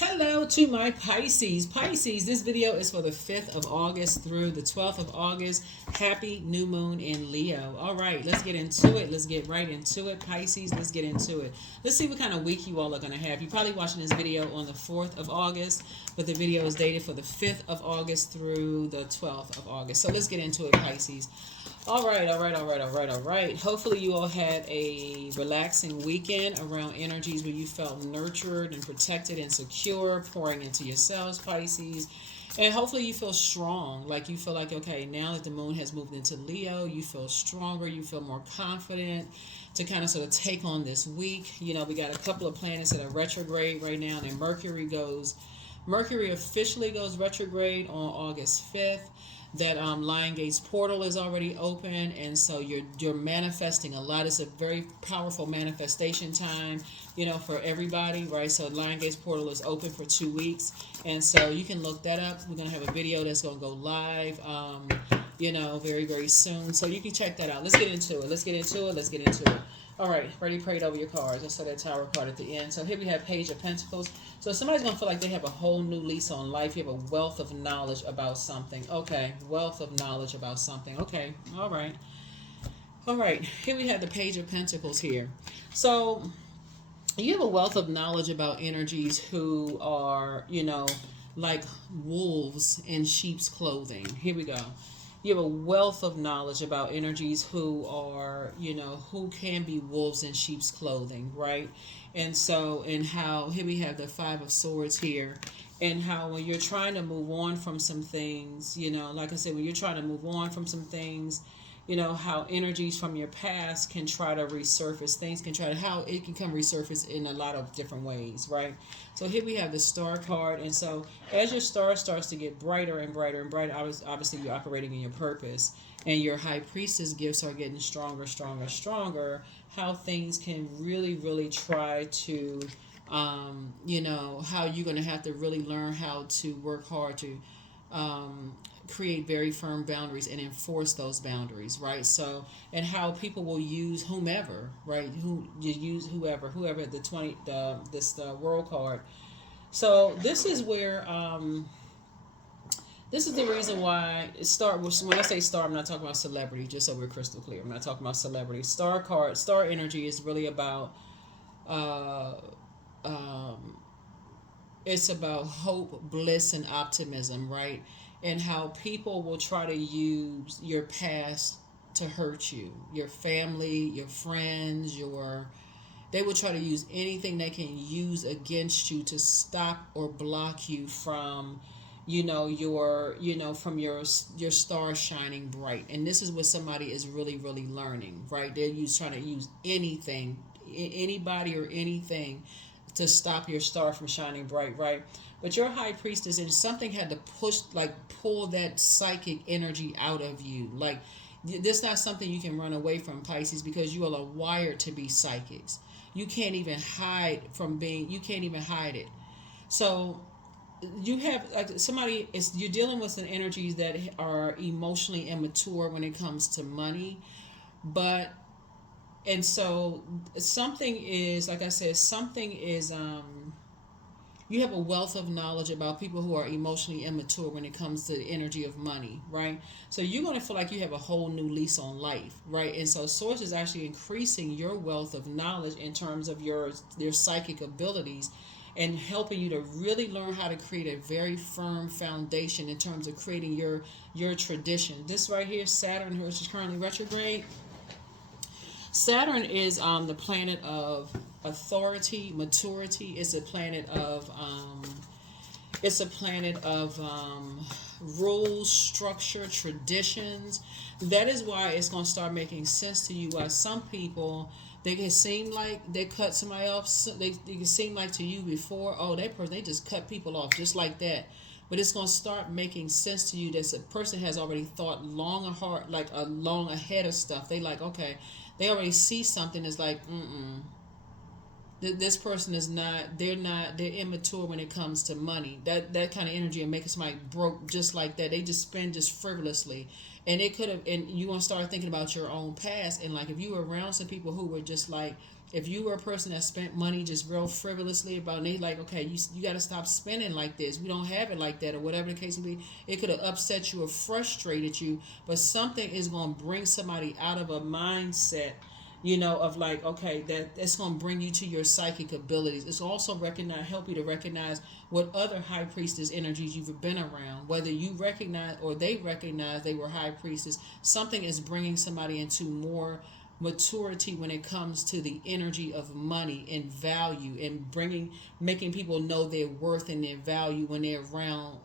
Hello to my Pisces. Pisces, this video is for the 5th of August through the 12th of August. Happy new moon in Leo. All right, let's get into it. Let's get right into it. Pisces, let's get into it. Let's see what kind of week you all are going to have. You're probably watching this video on the 4th of August, but the video is dated for the 5th of August through the 12th of August. So let's get into it, Pisces. All right. Hopefully you all had a relaxing weekend around energies where you felt nurtured and protected and secure, pouring into yourselves, Pisces. And hopefully you feel strong, like you feel like, okay, now that the moon has moved into Leo, you feel stronger, you feel more confident to kind of sort of take on this week. You know, we got a couple of planets that are retrograde right now, and Mercury officially goes retrograde on August 5th. That Lion Gate's portal is already open, and so you're manifesting a lot. It's a very powerful manifestation time, you know, for everybody, right? So Lion Gate's portal is open for 2 weeks, and so you can look that up. We're gonna have a video that's gonna go live, you know, very soon. So you can check that out. Let's get into it. All right, ready, prayed over your cards. I saw that Tower card at the end. So here we have Page of Pentacles. So somebody's going to feel like they have a whole new lease on life. You have a wealth of knowledge about something. Okay, wealth of knowledge about something. Okay, all right. All right, here we have the Page of Pentacles here. So you have a wealth of knowledge about energies who are, you know, like wolves in sheep's clothing. Here we go. You have a wealth of knowledge about energies who are, you know, who can be wolves in sheep's clothing, right? And so, and how, here we have the Five of Swords here, and how when you're trying to move on from some things, you know, like I said, when you're trying to move on from some things, you know, how energies from your past can try to resurface. Things can try to, how it can come resurface in a lot of different ways, right? So here we have the Star card. And so as your star starts to get brighter and brighter and brighter, obviously you're operating in your purpose. And your High Priestess gifts are getting stronger. How things can really try to, you know, how you're going to have to really learn how to work hard to create very firm boundaries and enforce those boundaries, right? So, and how people will use whomever, right? Who you use whoever the world card. So this is where this is the reason why star. When I say star, I'm not talking about celebrity. Just so we're crystal clear, I'm not talking about celebrity. Star energy is really about. Uh, um, it's about hope, bliss, and optimism, right? And how people will try to use your past to hurt you, your family, your friends, they will try to use anything they can use against you to stop or block you from, you know, from your star shining bright. And this is what somebody is really learning, right? Trying to use anything, anybody or anything to stop your star from shining bright, right? But your High Priestess, and something had to pull that psychic energy out of you. Like, this is not something you can run away from, Pisces, because you all are wired to be psychics. You can't even hide it. So you have, like, you're dealing with some energies that are emotionally immature when it comes to money. But and so something is, like I said, you have a wealth of knowledge about people who are emotionally immature when it comes to the energy of money, right? So you're going to feel like you have a whole new lease on life, right? And so Source is actually increasing your wealth of knowledge in terms of your psychic abilities, and helping you to really learn how to create a very firm foundation in terms of creating your tradition. This right here, Saturn, which is currently retrograde. Saturn is the planet of authority, maturity. It's a planet of rules, structure, traditions. That is why it's going to start making sense to you. Why some people, they can seem like they cut somebody off. They can seem like to you before, oh, that person, they just cut people off just like that. But it's going to start making sense to you that a person has already thought long and hard, like long ahead of stuff. They like, okay, they already see something that's like, this person is not, they're immature when it comes to money. That kind of energy and making somebody broke just like that. They just spend just frivolously. And it could have, and you want to start thinking about your own past. And like, if you were around some people who were just like, If you were a person that spent money just real frivolously about, and they like, okay, you got to stop spending like this. We don't have it like that, or whatever the case may be. It could have upset you or frustrated you, but something is going to bring somebody out of a mindset, of like, okay, that's going to bring you to your psychic abilities. It's also help you to recognize what other high priestess energies you've been around, whether you recognize or they recognize they were high priestess. Something is bringing somebody into more maturity when it comes to the energy of money and value, and making people know their worth and their value when they're around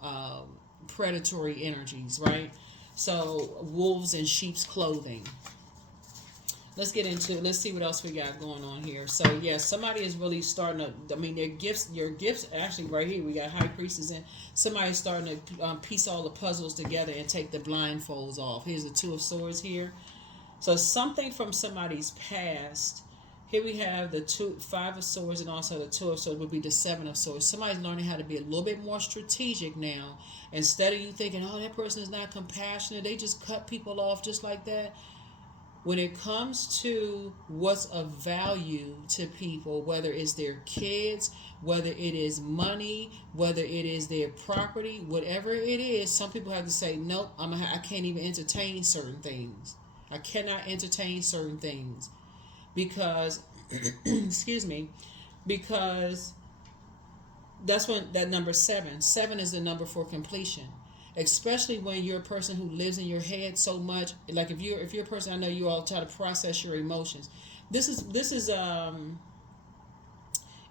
predatory energies, right? So wolves in sheep's clothing. Let's see what else we got going on here. So yeah, somebody is really starting to, your gifts actually right here, we got high priestess, and somebody's starting to piece all the puzzles together and take the blindfolds off. Here's the Two of Swords here. So something from somebody's past. Here we have the Five of Swords, and also the Two of Swords would be the Seven of Swords. Somebody's learning how to be a little bit more strategic now. Instead of you thinking, oh, that person is not compassionate, they just cut people off just like that. When it comes to what's of value to people, whether it's their kids, whether it is money, whether it is their property, whatever it is, some people have to say, nope, I can't even entertain certain things. I cannot entertain certain things because, excuse me, because that's when that number 7 is the number for completion. Especially when you're a person who lives in your head so much. Like if you're a person, I know you all try to process your emotions. This is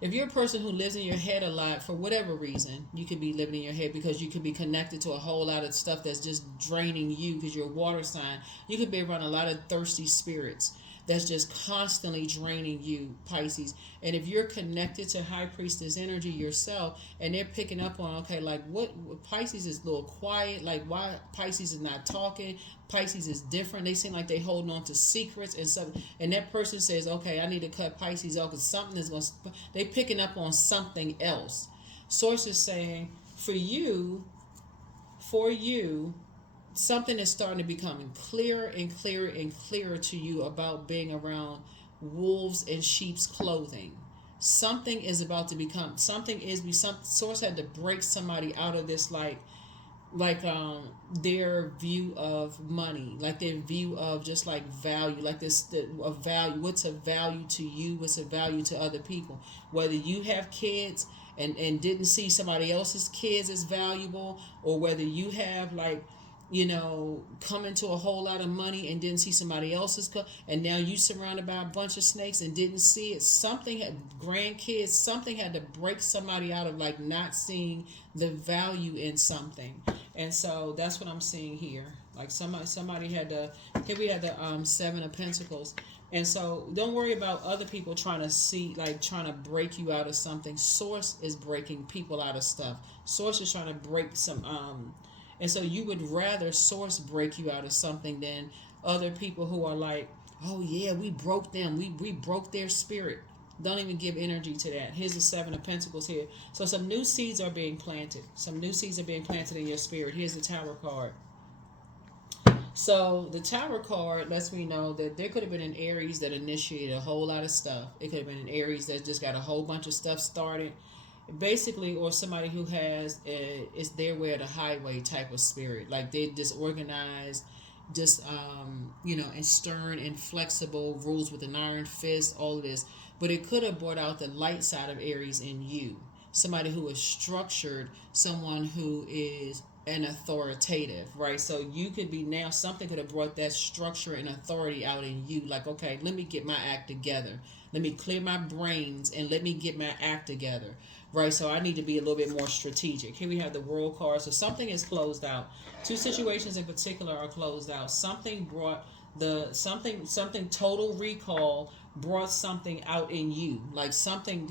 if you're a person who lives in your head a lot for whatever reason, you could be living in your head because you could be connected to a whole lot of stuff that's just draining you because you're a water sign. You could be around a lot of thirsty spirits that's just constantly draining you, Pisces. And if you're connected to high priestess energy yourself, and they're picking up on, okay, like what Pisces is a little quiet, like why Pisces is not talking, Pisces is different, they seem like they holding on to secrets and stuff, and that person says, okay, I need to cut Pisces off because something is going to, they picking up on something else. Source is saying, for you, something is starting to become clearer and clearer and clearer to you about being around wolves in sheep's clothing. Something is about to become, source had to break somebody out of this, like their view of money, like their view of just like value, like of value. What's of value to you? What's of value to other people? Whether you have kids and didn't see somebody else's kids as valuable, or whether you have come into a whole lot of money and didn't see somebody else's, and now you surrounded by a bunch of snakes and didn't see it. Something had grandkids. Something had to break somebody out of like not seeing the value in something, and so that's what I'm seeing here. Like somebody had to. Here we had the Seven of Pentacles, and so don't worry about other people trying to break you out of something. Source is breaking people out of stuff. Source is trying to break some. And so you would rather source break you out of something than other people who are like, oh yeah, we broke them. We broke their spirit. Don't even give energy to that. Here's the Seven of Pentacles here. So some new seeds are being planted. Some new seeds are being planted in your spirit. Here's the Tower card. So the Tower card lets me know that there could have been an Aries that initiated a whole lot of stuff. It could have been an Aries that just got a whole bunch of stuff started. Basically, or somebody who is their way of the highway type of spirit, like they're disorganized, just and stern, inflexible, rules with an iron fist, all of this. But it could have brought out the light side of Aries in you, somebody who is structured, someone who is an authoritative, right? So you could be now, something could have brought that structure and authority out in you, like, okay, let me get my act together, let me clear my brains and let me get my act together. Right, so I need to be a little bit more strategic. Here we have the World card. So something is closed out. Two situations in particular are closed out. Something brought something total recall brought something out in you. Like something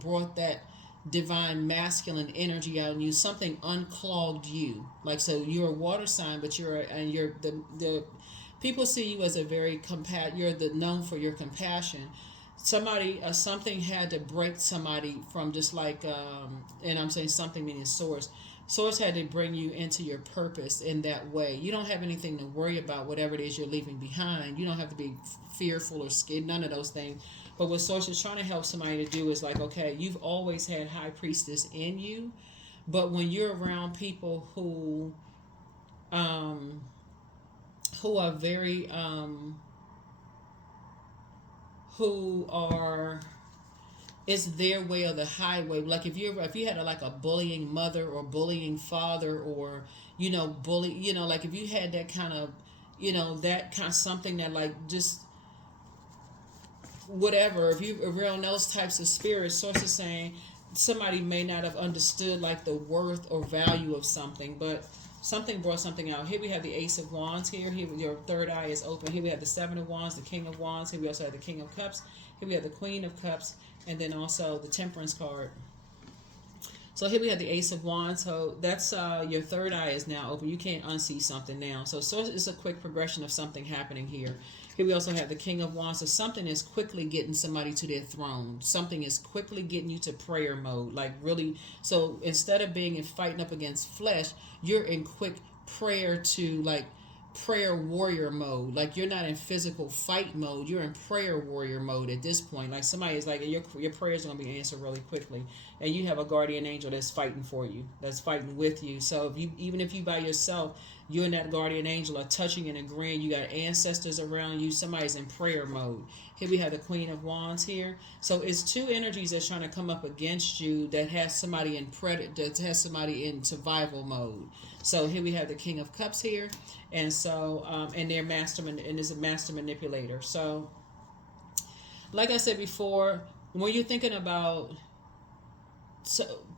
brought that divine masculine energy out in you. Something unclogged you. Like, so you're a water sign, but you're the people see you as a very known for your compassion. Something had to break somebody from just like, and I'm saying something meaning source. Source had to bring you into your purpose in that way. You don't have anything to worry about, whatever it is you're leaving behind. You don't have to be fearful or scared, none of those things. But what Source is trying to help somebody to do is like, okay, you've always had High Priestess in you, but when you're around people who are very who are, it's their way or the highway. Like if you had like a bullying mother or bullying father, or bully, like if you had that kind of, that kind of something that like just whatever, if you're around those types of spirits, Source is saying somebody may not have understood like the worth or value of something, but something brought something out. Here we have the Ace of Wands here. Here your third eye is open. Here we have the Seven of Wands, the King of Wands. Here we also have the King of Cups. Here we have the Queen of Cups, and then also the Temperance card. So here we have the Ace of Wands. So that's your third eye is now open. You can't unsee something now. So it's a quick progression of something happening here. Here we also have the King of Wands. So something is quickly getting somebody to their throne. Something is quickly getting you to prayer mode. Like really, so instead of being in fighting up against flesh, you're in quick prayer to like prayer warrior mode. Like you're not in physical fight mode. You're in prayer warrior mode at this point. Like somebody is like, your prayers are going to be answered really quickly. And you have a guardian angel that's fighting for you, that's fighting with you. So even if you by yourself, you and that guardian angel are touching and agreeing. You got ancestors around you. Somebody's in prayer mode. Here we have the Queen of Wands here. So it's two energies that's trying to come up against you that has somebody that has somebody in survival mode. So here we have the King of Cups here, and so and they're is a master manipulator. So, like I said before, when you're thinking about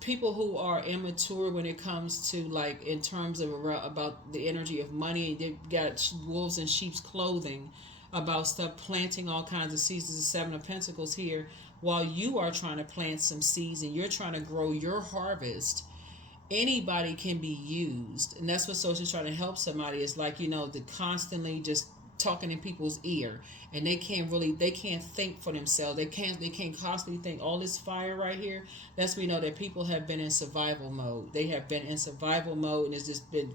people who are immature when it comes to like in terms of about the energy of money, they've got wolves in sheep's clothing about stuff, planting all kinds of seeds. There's the Seven of Pentacles here, while you are trying to plant some seeds and you're trying to grow your harvest. Anybody can be used, and that's what Source trying to help somebody is like, to constantly just talking in people's ear, and they can't think for themselves. They can't constantly think. All this fire right here, that's we know that people have been in survival mode. They have been in survival mode, and it's just been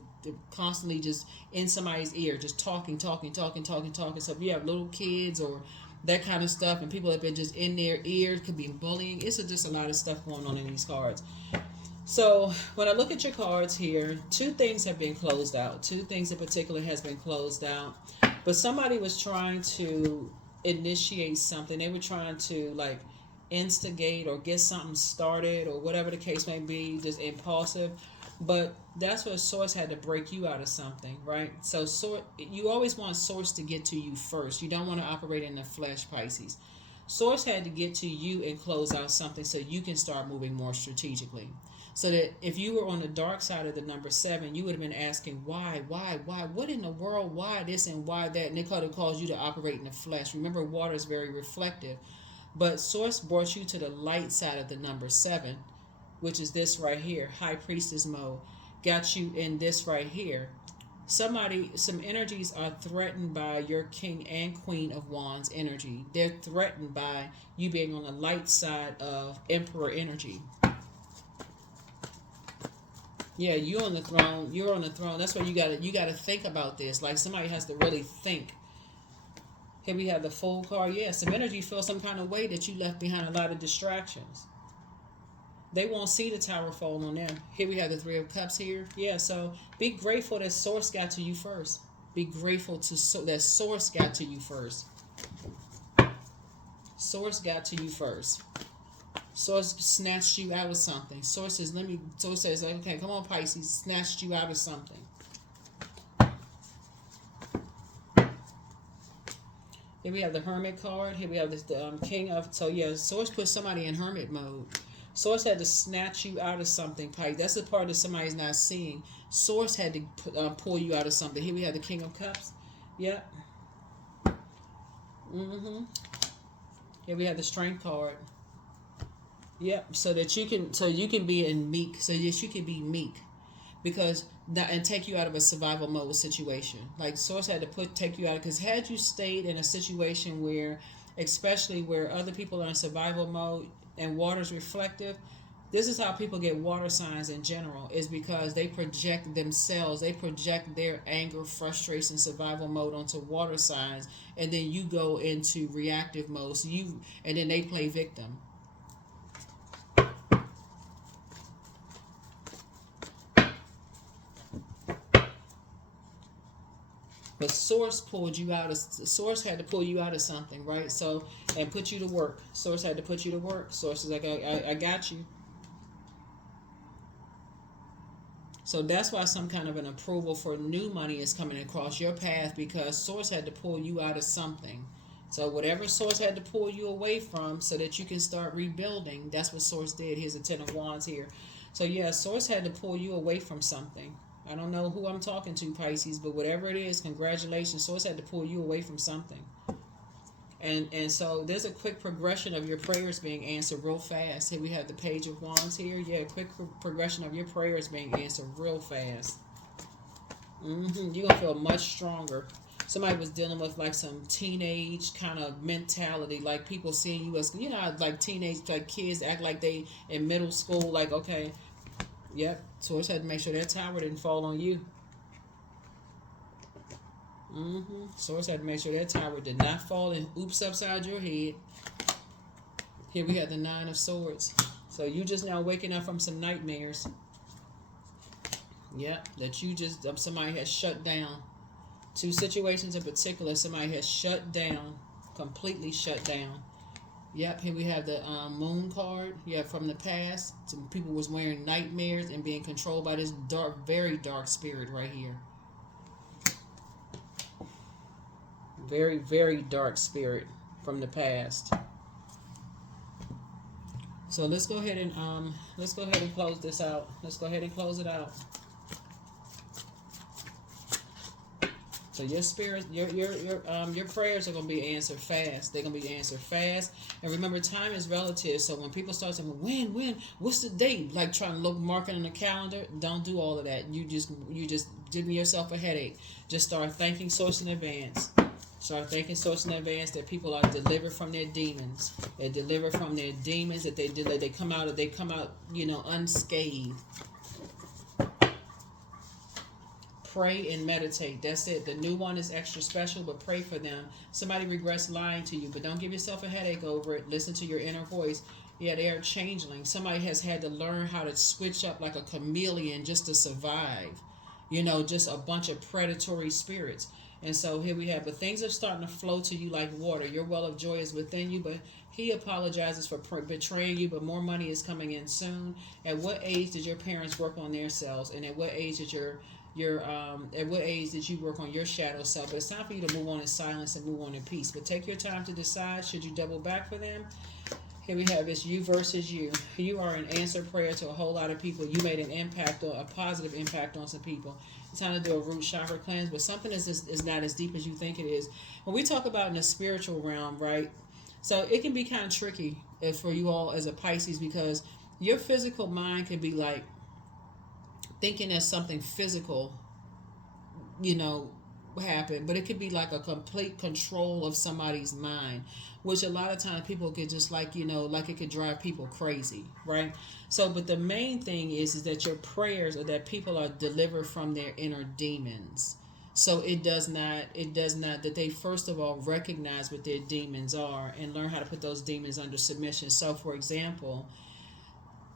constantly just in somebody's ear, just talking. So if you have little kids or that kind of stuff, and people have been just in their ear, could be bullying. It's just a lot of stuff going on in these cards. So when I look at your cards here, two things have been closed out. Two things in particular has been closed out. But somebody was trying to initiate something. They were trying to like instigate or get something started or whatever the case may be, just impulsive. But that's where Source had to break you out of something, right? So you always want Source to get to you first. You don't want to operate in the flesh, Pisces. Source had to get to you and close out something so you can start moving more strategically. So that if you were on the dark side of the number 7, you would have been asking, why, what in the world, why this and why that? And it could have caused you to operate in the flesh. Remember, water is very reflective. But Source brought you to the light side of the number 7, which is this right here, High Priestess mode. Got you in this right here. Some energies are threatened by your King and Queen of Wands energy. They're threatened by you being on the light side of Emperor energy. Yeah, you're on the throne. That's why you gotta think about this. Like somebody has to really think. Here we have the Fool card. Yeah, some energy feels some kind of way that you left behind a lot of distractions. They won't see the tower fall on them. Here we have the Three of Cups here. Yeah, so be grateful that Source got to you first. Be grateful that Source got to you first. Source got to you first. Source snatched you out of something. Source says, okay, come on, Pisces, snatched you out of something. Here we have the Hermit card. Here we have the King of... So, yeah, Source put somebody in Hermit mode. Source had to snatch you out of something, Pisces. That's the part that somebody's not seeing. Source had to pull you out of something. Here we have the King of Cups. Yep. Here we have the Strength card. Yep, so you can be in meek, so that you can be meek, and take you out of a survival mode situation. Like Source had to take you out, because had you stayed in a situation where, especially where other people are in survival mode and water's reflective, This is how people get water signs in general, is because they project themselves, they project their anger, frustration, survival mode onto water signs, and then you go into reactive mode. So and then they play victim. But source pulled you out of, source had to pull you out of something, right? So, and put you to work. Source had to put you to work. Source is like, I got you. So that's why some kind of an approval for new money is coming across your path, because source had to pull you out of something. So whatever source had to pull you away from so that you can start rebuilding, that's what source did. Here's a 10 of wands here. So yeah, source had to pull you away from something. I don't know who I'm talking to, Pisces, but whatever it is, congratulations. Source had to pull you away from something. And so there's a quick progression of your prayers being answered real fast. Here we have the Page of Wands here. Yeah, quick progression of your prayers being answered real fast. You're going to feel much stronger. Somebody was dealing with like some teenage kind of mentality, like people seeing you as, you know, like teenage, like kids act like they in middle school, like, okay, yep, Source had to make sure that tower didn't fall on you. Source had to make sure that tower did not fall and oops upside your head. Here we have the 9 of Swords. So you just now waking up from some nightmares. Yep, that you just, somebody has shut down. 2 situations in particular, somebody has shut down, completely shut down. Yep, here we have the Moon card. Yeah, from the past. Some people was wearing nightmares and being controlled by this dark, very dark spirit right here. Very, very dark spirit from the past. So let's go ahead and close this out. Let's go ahead and close it out. So your spirit, your prayers are gonna be answered fast. They're gonna be answered fast. And remember, time is relative. So when people start saying, when, what's the date? Like trying to look marking on the calendar, don't do all of that. You just giving yourself a headache. Just start thanking Source in advance. Start thanking Source in advance that people are delivered from their demons. They're delivered from their demons. That they come out, unscathed. Pray and meditate. That's it. The new one is extra special, but pray for them. Somebody regrets lying to you, but don't give yourself a headache over it. Listen to your inner voice. Yeah, they are changeling. Somebody has had to learn how to switch up like a chameleon just to survive. Just a bunch of predatory spirits. And so here we have, but things are starting to flow to you like water. Your well of joy is within you, but he apologizes for betraying you, but more money is coming in soon. At what age did your parents work on their selves? And at what age did at what age did you work on your shadow self? But it's time for you to move on in silence and move on in peace. But take your time to decide, should you double back for them? Here we have this you versus you. You are an answered prayer to a whole lot of people. You made an impact, a positive impact on some people. It's time to do a root chakra cleanse, but something is not as deep as you think it is. When we talk about in the spiritual realm, right? So it can be kind of tricky for you all as a Pisces, because your physical mind can be like thinking that something physical, happen, but it could be like a complete control of somebody's mind, which a lot of times people could just like it could drive people crazy, right? So, but the main thing is that your prayers are that people are delivered from their inner demons. So it does not that they first of all recognize what their demons are and learn how to put those demons under submission. So for example,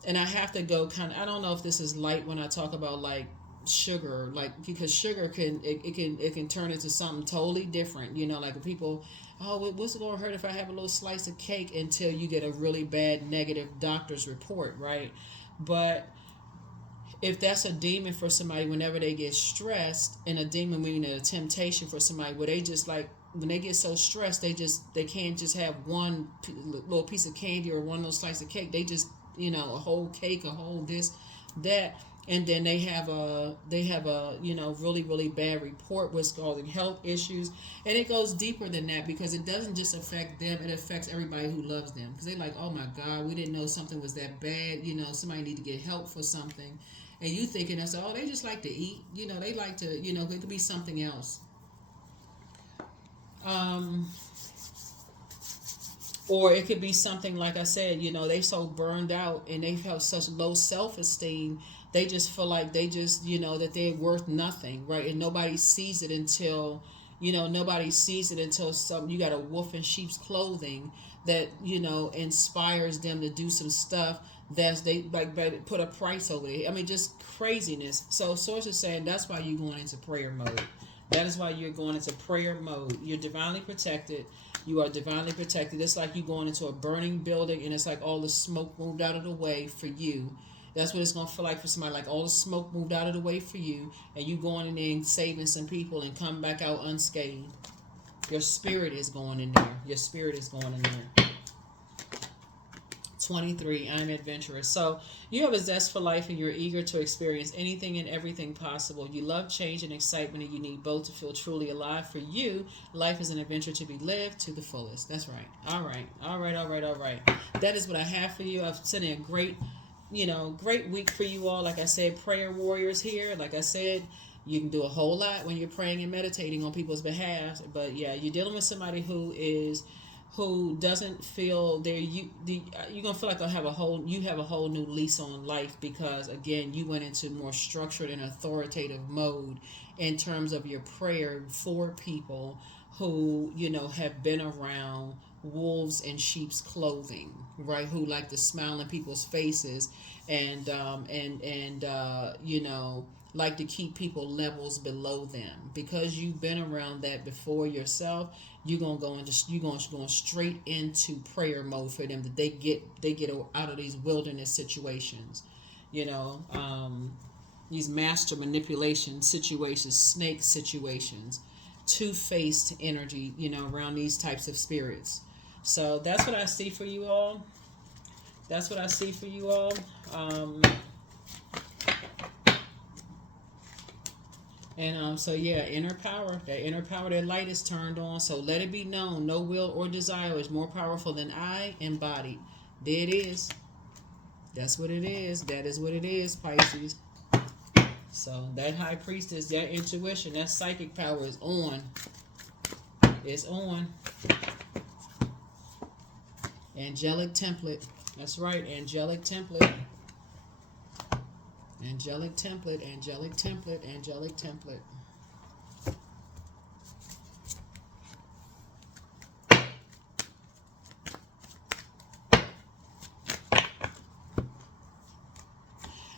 and I have to go I don't know if this is light when I talk about like sugar, like, because sugar can turn into something totally different, like people, what's it gonna hurt if I have a little slice of cake, until you get a really bad negative doctor's report, right? But if that's a demon for somebody whenever they get stressed, and a demon meaning a temptation for somebody where they just like, when they get so stressed, they can't just have one little piece of candy or one little slice of cake. They just, a whole cake, a whole this, that, and then they have a really, really bad report, what's causing health issues. And it goes deeper than that, because it doesn't just affect them, it affects everybody who loves them, because they're like, oh my God, we didn't know something was that bad, somebody need to get help for something. And you thinking that's, they just like to eat, they like to, it could be something else. Or it could be something like I said, they so burned out and they have such low self-esteem, they just feel like they just, that they're worth nothing, right? And nobody sees it until you got a wolf in sheep's clothing that, inspires them to do some stuff that's they like put a price over it. I mean, just craziness. So source is saying that's why you're going into prayer mode. That is why you're going into prayer mode. You're divinely protected. You are divinely protected. It's like you going into a burning building and it's like all the smoke moved out of the way for you. That's what it's going to feel like for somebody. Like all the smoke moved out of the way for you. And you going in there and saving some people and come back out unscathed. Your spirit is going in there. Your spirit is going in there. 23, I'm adventurous. So you have a zest for life and you're eager to experience anything and everything possible. You love change and excitement and you need both to feel truly alive. For you, life is an adventure to be lived to the fullest. That's right. All right. All right. All right. All right. That is what I have for you. I've sent in a great week for you all. Like I said, prayer warriors here. Like I said, you can do a whole lot when you're praying and meditating on people's behalf. But yeah, you're dealing with somebody who doesn't feel you're gonna feel like you have a whole new lease on life, because again you went into more structured and authoritative mode in terms of your prayer for people who have been around wolves in sheep's clothing, right? Who like to smile in people's faces and like to keep people levels below them. Because you've been around that before yourself, you're going straight into prayer mode for them, that they get out of these wilderness situations, these master manipulation situations, snake situations, two-faced energy, around these types of spirits. So that's what I see for you all. That's what I see for you all. So yeah, inner power. That inner power, that light is turned on. So let it be known, no will or desire is more powerful than I embodied. There it is. That's what it is. That is what it is, Pisces. So that high priestess, that intuition, that psychic power is on. It's on. Angelic template. That's right, angelic template. Angelic template, angelic template, angelic template.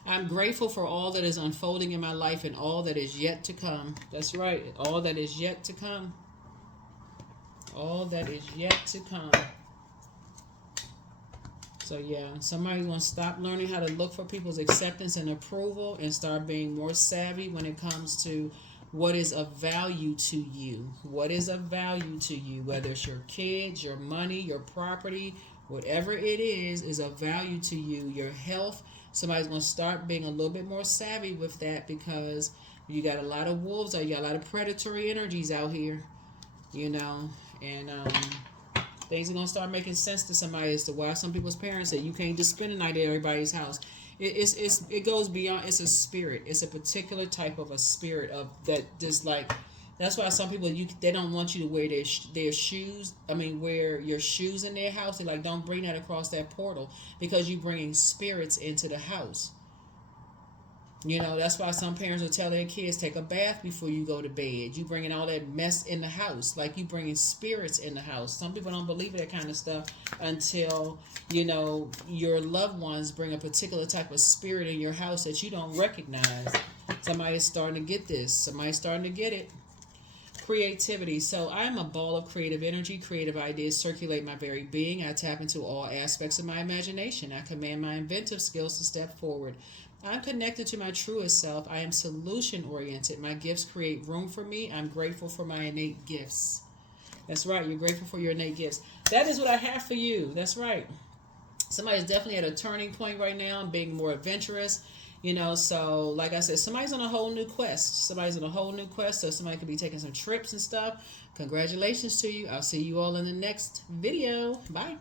I'm grateful for all that is unfolding in my life and all that is yet to come. That's right, all that is yet to come. All that is yet to come. So yeah, somebody's going to stop learning how to look for people's acceptance and approval and start being more savvy when it comes to what is of value to you. What is of value to you, whether it's your kids, your money, your property, whatever it is of value to you, your health. Somebody's going to start being a little bit more savvy with that, because you got a lot of wolves, or you got a lot of predatory energies out here, and things are going to start making sense to somebody as to why some people's parents say you can't just spend a night at everybody's house. It goes beyond. It's a spirit. It's a particular type of a spirit of that. Just like, that's why some people, they don't want you to wear their shoes. I mean, wear your shoes in their house. They're like, don't bring that across that portal, because you're bringing spirits into the house. That's why some parents will tell their kids, take a bath before you go to bed. You bringing all that mess in the house, like you bringing spirits in the house. Some people don't believe that kind of stuff until, your loved ones bring a particular type of spirit in your house that you don't recognize. Somebody's starting to get this. Somebody's starting to get it. Creativity. So I am a ball of creative energy. Creative ideas circulate my very being. I tap into all aspects of my imagination. I command my inventive skills to step forward. I'm connected to my truest self. I am solution-oriented. My gifts create room for me. I'm grateful for my innate gifts. That's right. You're grateful for your innate gifts. That is what I have for you. That's right. Somebody's definitely at a turning point right now, being more adventurous. So like I said, somebody's on a whole new quest. So somebody could be taking some trips and stuff. Congratulations to you. I'll see you all in the next video. Bye.